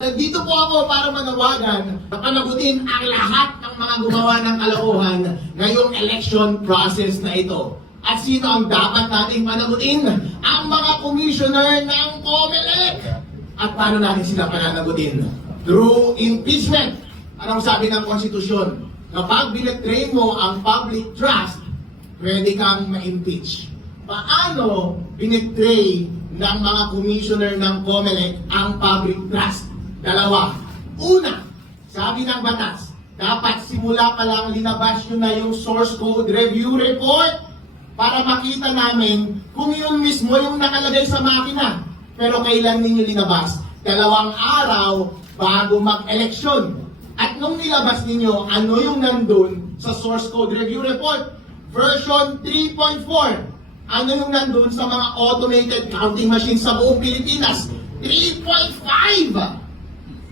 Nandito po ako para manawagan na panagutin ang lahat ng mga gumawa ng kalokohan ngayong election process na ito. At sino ang dapat nating panagutin? Ang mga commissioner ng COMELEC! At paano natin sila pananagutin? Through impeachment. Anong sabi ng konstitusyon? Kapag binetray mo ang public trust, pwede kang ma-impeach. Paano binetray ng mga commissioner ng COMELEC ang public trust? Dalawa. Una, sabi ng batas, dapat simula pa lang linabas nyo na yung source code review report para makita namin kung yun mismo yung nakalagay sa makina. Pero kailan ninyo linabas? 2 araw bago mag-eleksyon. At nung nilabas ninyo, ano yung nandun sa source code review report? Version 3.4. Ano yung nandun sa mga automated counting machines sa buong Pilipinas? 3.5!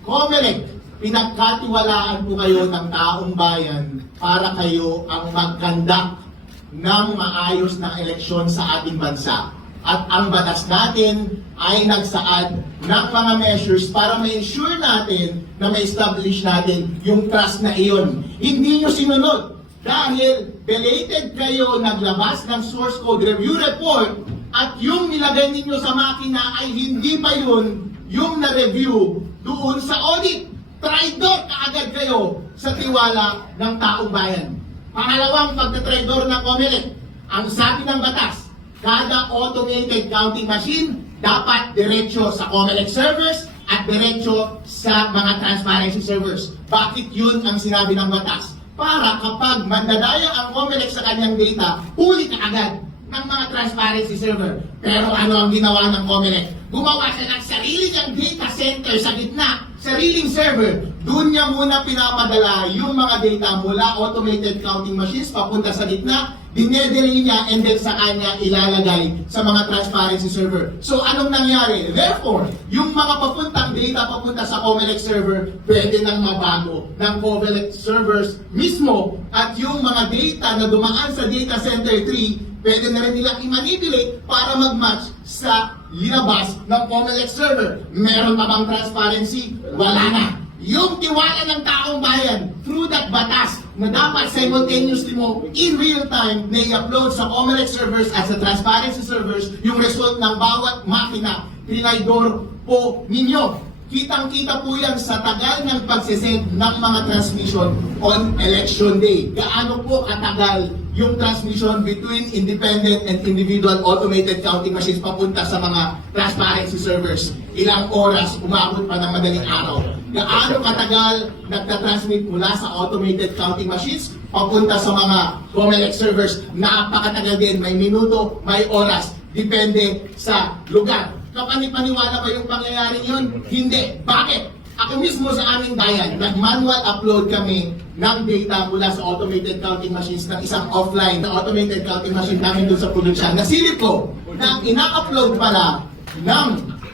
COMELEC, pinagkatiwalaan po kayo ng taong bayan para kayo ang mag-conduct ng maayos na eleksyon sa ating bansa. At ang batas natin ay nagsaad ng mga measures para ma-ensure natin na ma-establish natin yung trust na iyon. Hindi nyo sinunod dahil belated kayo naglabas ng source code review report at yung nilagay ninyo sa makina ay hindi pa yun yung na-review doon sa audit. Traidor kaagad kayo sa tiwala ng taong bayan. Pangalawang pagka-traidor ng COMELEC, ang sabi ng batas, kada automated counting machine dapat diretso sa COMELEC servers at diretso sa mga transparency servers. Bakit yun ang sinabi ng batas? Para kapag mandadaya ang COMELEC sa kanyang data, huli kaagad ng mga transparency server. Pero ano ang ginawa ng COMELEC? Gumawa siya ng sarili niyang data center sa gitna, sariling server. Doon niya muna pinapadala yung mga data mula automated counting machines papunta sa gitna, dinedeli niya and then sa kanya ilalagay sa mga transparency server. So anong nangyari? Therefore, yung mga papuntang data papunta sa COMELEC server, pwede nang mabago ng COMELEC servers mismo at yung mga data na dumaan sa data center 3, pwede na rin nilang i-manipulate para mag-match sa linabas ng COMELEC server. Meron pa bang transparency? Wala na. Yung tiwala ng taong bayan through that batas na dapat simultaneously mo in real time na i-upload sa COMELEC servers at sa transparency servers yung result ng bawat makina, tinaydor po ninyo. Kitang-kita po yan sa tagal ng pagsisend ng mga transmission on election day. Gaano po katagal yung transmission between independent and individual automated counting machines papunta sa mga transparency servers? Ilang oras, umabot pa ng madaling araw. Gaano katagal nagtatransmit mula sa automated counting machines papunta sa mga COMELEC servers? Napakatagal din, may minuto, may oras, depende sa lugar. Kapani-paniwala ba yung pangyayari yun? Hindi. Bakit? Ako mismo sa aming bayan, nag-manual upload kami ng data mula sa automated counting machines ng isang offline na automated counting machine namin doon sa probinsya. Nasilip ko na ina-upload pala ng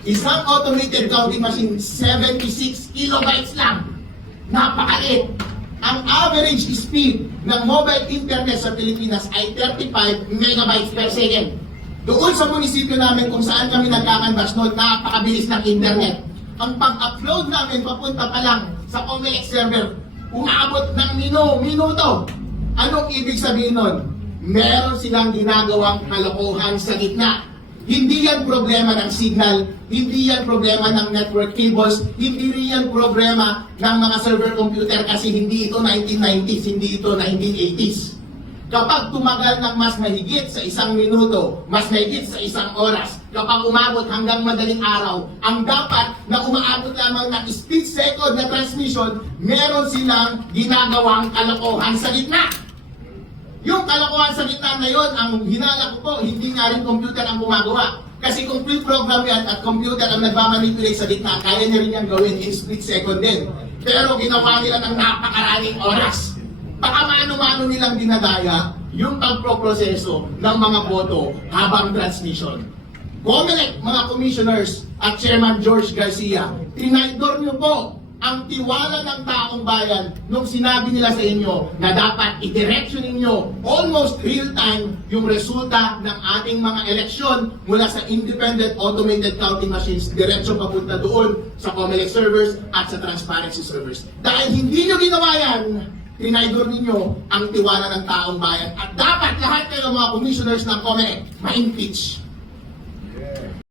isang automated counting machine 76 kilobytes lang. Napakaliit. Ang average speed ng mobile internet sa Pilipinas ay 35 megabytes per second. Doon sa munisipyo namin kung saan kami nagkakanbas noon, napakabilis ng internet. Ang pag-upload namin papunta pa lang sa COMELEC server, umabot ng minuto. Anong ibig sabihin nun? Meron silang ginagawang kalokohan sa gitna. Hindi yan problema ng signal, hindi yan problema ng network cables, hindi rin yan problema ng mga server computer kasi hindi ito 1990s, hindi ito 1980s. Kapag tumagal ng mas mahigit sa 1 minuto, mas mahigit sa 1 oras, kapag umabot hanggang madaling araw, ang dapat na umaabot lamang ng split second na transmission, meron silang ginagawang kalokohan sa gitna. Yung kalokohan sa gitna na yon, ang hinala ko po, hindi nga rin computer ang gumagawa. Kasi kung pre-program yan at computer ang nagmamanipulate sa gitna, kaya niya rin yan gawin in split second din. Pero ginawa nila ng napakaraming oras. Baka mano-mano nilang dinadaya yung pagproproseso ng mga boto habang transmission. COMELEC, mga commissioners at Chairman George Garcia, tinaydor niyo po ang tiwala ng taong bayan nung sinabi nila sa inyo na dapat idiretso ninyo almost real time yung resulta ng ating mga eleksyon mula sa independent automated counting machines diretso papunta doon sa COMELEC servers at sa transparency servers. Dahil hindi nyo ginawa yan, tinaydor ninyo ang tiwala ng taong bayan at dapat lahat kayo mga commissioners ng COMELEC ma-impeach.